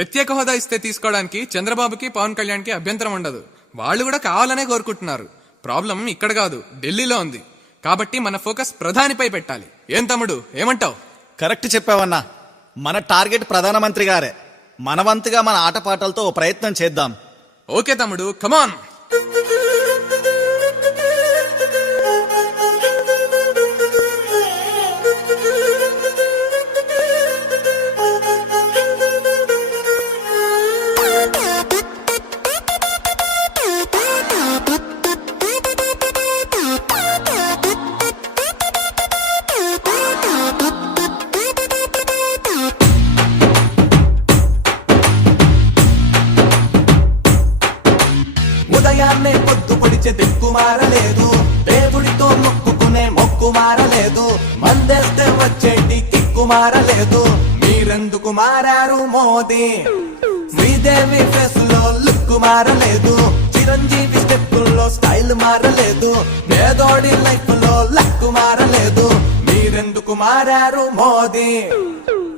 ప్రత్యేక హోదా ఇస్తే తీసుకోవడానికి చంద్రబాబుకి పవన్ కళ్యాణ్కి అభ్యంతరం ఉండదు. వాళ్ళు కూడా కావాలనే కోరుకుంటున్నారు. ప్రాబ్లం ఇక్కడ కాదు, ఢిల్లీలో ఉంది. కాబట్టి మన ఫోకస్ ప్రధానిపై పెట్టాలి. ఏం తమ్ముడు, ఏమంటావు? కరెక్ట్ చెప్పావన్నా. మన టార్గెట్ ప్రధానమంత్రి గారే. మన వంతుగా మన ఆటపాటలతో ఓ ప్రయత్నం చేద్దాం. ఓకే తమ్ముడు, కమాన్. ఉదయాన్నే పొద్దు పొడిచే దిక్కు మారలేదు, దేవుడితో మొక్కుకునే మొక్కు మారలేదు, మందేస్తే వచ్చేటి కిక్కు మారలేదు. మీరెందుకు మారారు మోదీ? శ్రీదేవి ఫేస్ లో లుక్ మారలేదు, చిరంజీవి స్టెప్పుల్లో స్టైల్ మారలేదు, పేదోడి లైఫ్ లో లక్కు మారలేదు. మీరెందుకు మారారు మోదీ?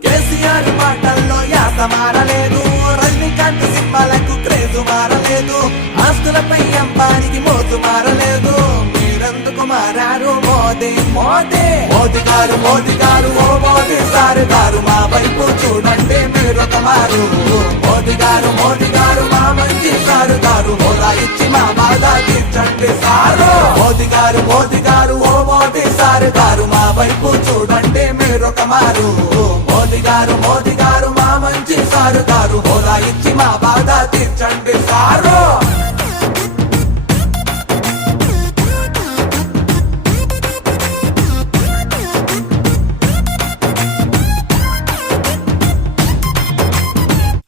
కేసీఆర్ మాటల్లో యాస మారలేదు, రజనీకాంత్ సినిమాలకు క్రేజు మారలేదు, ఆస్తులపై అంబానికి మోజు మారలేదు. మీరెందుకు మారారు మోదీ? మోదీ మోదీ గారు, మోదీ గారు, ఓ మోదీ సార్ గారు, మా వైపు చూడండి మీరొక మారు. మోదీ గారు, మోదీ గారు, మా మంచి సారు గారు, హోదా ఇచ్చి మా బాధ తీర్చండి సారు. మోదీ గారు, మోదీ గారు, ఓ మోదీ సార్ గారు, మా వైపు చూడండి మీరొక మారు. మోదీ గారు, మోదీ గారు, మా మంచి సారు గారు, హోదా ఇచ్చి మా బాధ తీర్చండి సారు.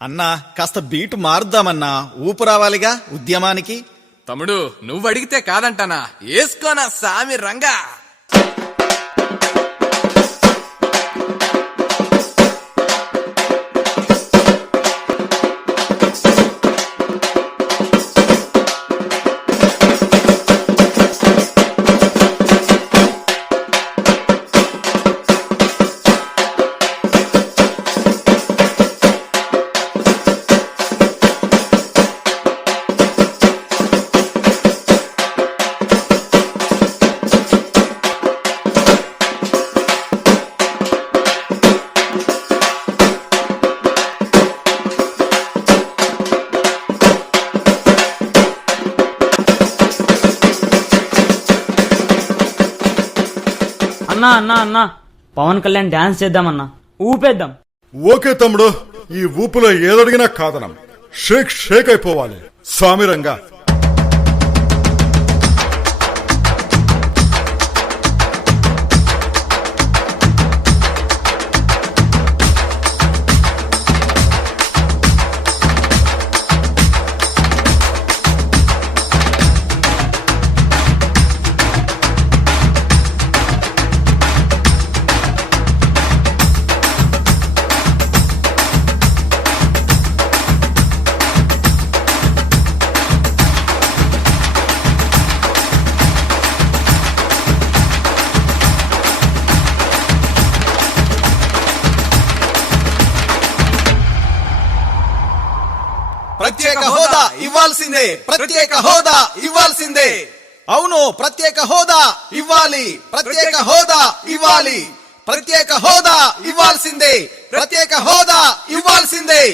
అన్నా కాస్త బీటు మారుద్దామన్నా, ఊపు రావాలిగా ఉద్యమానికి. తమ్ముడు, నువ్వు అడిగితే కాదంటానా? వేసుకోనా సామి రంగా. అన్నా అన్నా అన్నా, పవన్ కళ్యాణ్ డాన్స్ చేద్దామన్నా, ఊపేద్దాం. ఓకే తమ్ముడు, ఈ ఊపులో ఏదడిగినా కాదనం. షేక్ షేక్ అయిపోవాలి సామిరంగా. ప్రత్యేక హోదా ఇవ్వాల్సిందే, ప్రత్యేక హోదా ఇవ్వాల్సిందే. అవును, ప్రత్యేక హోదా ఇవ్వాలి, ప్రత్యేక హోదా ఇవ్వాలి, ప్రత్యేక హోదా ఇవ్వాల్సిందే, ప్రత్యేక హోదా ఇవ్వాల్సిందే.